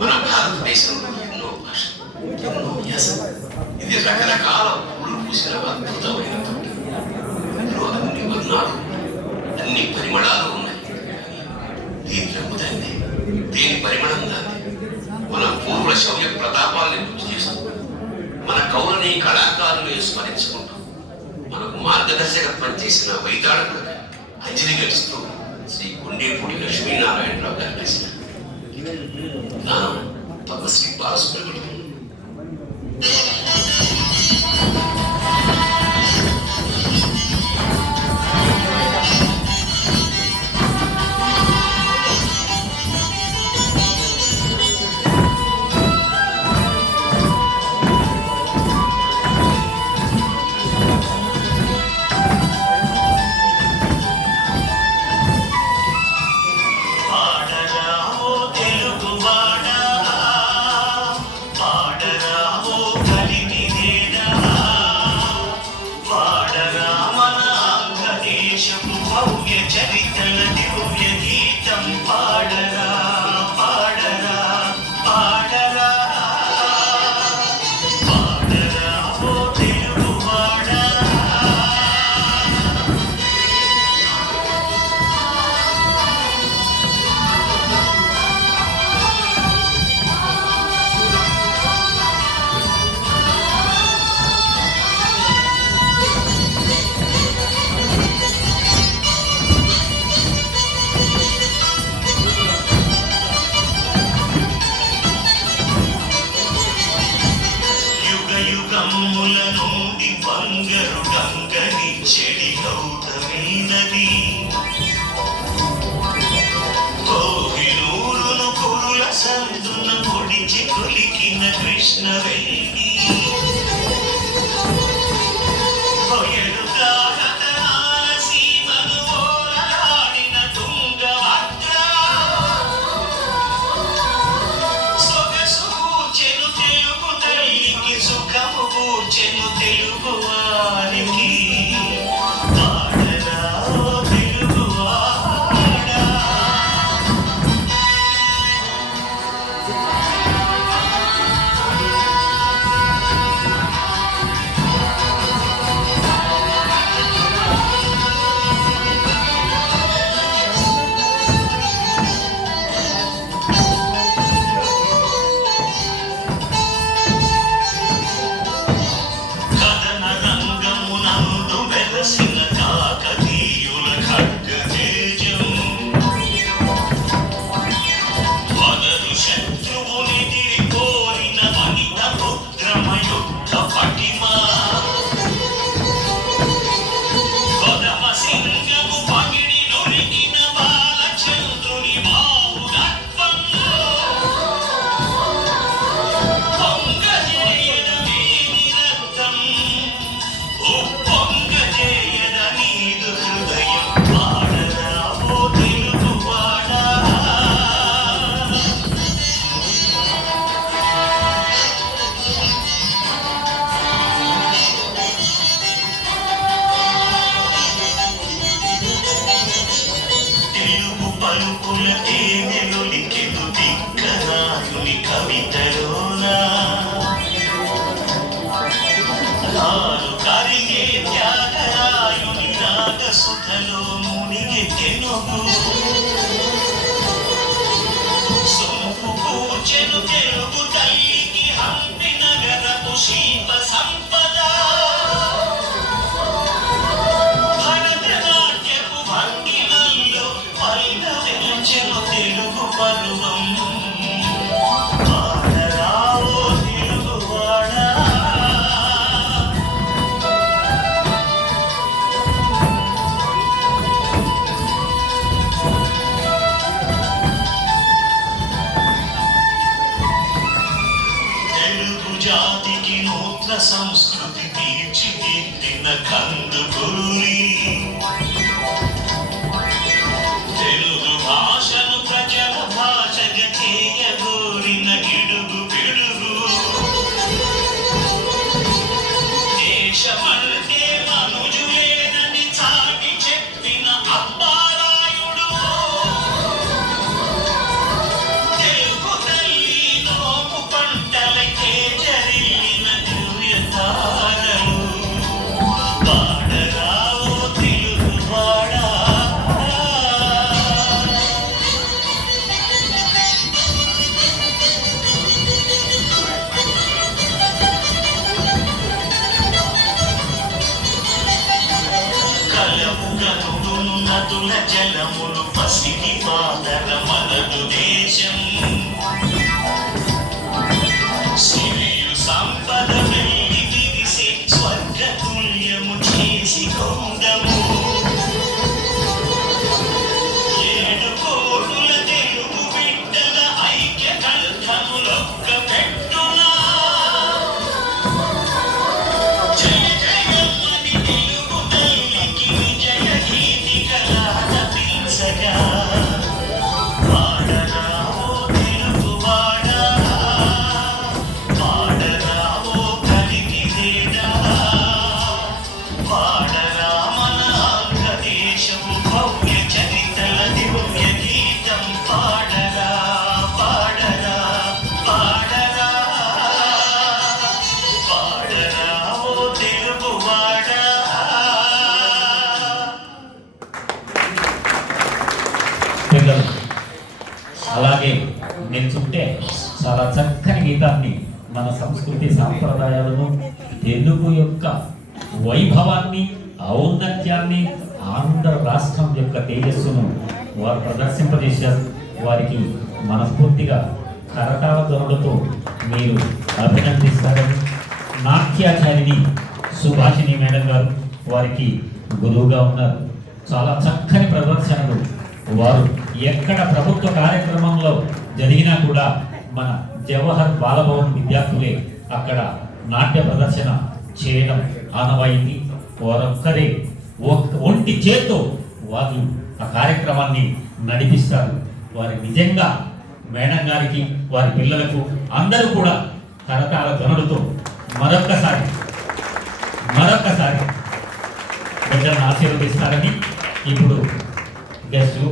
మన భారతదేశంలో ఎన్నో భాషలు, ఎన్నో వ్యాసాలు, ఇది రకరకాల పూలు పూసిన అద్భుతమైన తోట. ఇందులో అన్ని వర్ణాలు, అన్ని పరిమళాలు ఉన్నాయి. దీని రంగు దాన్ని, దీని పరిమళం దాన్ని. మన పూర్వుల శౌర్య ప్రతాపాలను గుర్తు చేస్తూ, మన కౌలని కళాకారులు స్మరించుకుంటూ, మనకు మార్గదర్శకత్వం చేసిన వైతాళకులకు అంజలి గడిస్తూ శ్రీ గుండేపూడి లక్ష్మీనారాయణరావు గారు చేసిన గానం పద్మశ్రీ బాలసుబ్రహ్మణ్యం. సంస్కృతి తీర్చిదిద్దిన కందుకూరి తెలుగు భాషను ప్రజల భాషగా చేయగోరిన గిడుగు పిడుగు దేశమంటే మనుజులేనని చాటి చెప్పిన అప్పారాయుడు సిరి పాదల మనదు దేశం సిరియు సంపద వెళ్ళి విరిసే స్వర్గతుల్యము చేసి కొందము ఏడు కోటుల తెలుగు బిడ్డల ఐక్య కంఠములొక్క పెట్టునా జయ జయమని తెలుగు తల్లికి విజయ గీతికలాట పిల్చగా పాడరా ఓ తెలుగువాడా పాడరా ఓ కలిగిరేడా పాడరా మన ఆంధ్రదేశపు భవ్య చరితల దివ్య గీతం పాడరా పాడరా పాడరా పాడరా ఓ తెలుగువాడా పిల్లలు అలాగే నిల్చుంటే చాలా చక్కని గీతాన్ని మన సంస్కృతి సాంప్రదాయాలను తెలుగు యొక్క వైభవాన్ని ఔన్నత్యాన్ని ఆంధ్ర రాష్ట్రం యొక్క తేజస్సును వారు ప్రదర్శింపజేశారు. వారికి మనస్ఫూర్తిగా కరటాల ధ్వనులతో మీరు అభినందిస్తారని నాట్యాచారిణి సుభాషిణి మేడం గారు వారికి గురువుగా ఉన్నారు. చాలా చక్కని ప్రదర్శనలు వారు ఎక్కడ ప్రభుత్వ కార్యక్రమంలో జరిగినా కూడా మన జవహర్ బాలభవన్ విద్యార్థులే అక్కడ నాట్య ప్రదర్శన చేయడం ఆనవాయింది. వారొక్కరే ఒంటి చేత్తో వారు ఆ కార్యక్రమాన్ని నడిపిస్తారు. వారి నిజంగా మేడం గారికి వారి పిల్లలకు అందరూ కూడా కరతాళ ధ్వనులతో మరొక్కసారి బిడ్డలను ఆశీర్వదిస్తారని ఇప్పుడు గెస్టు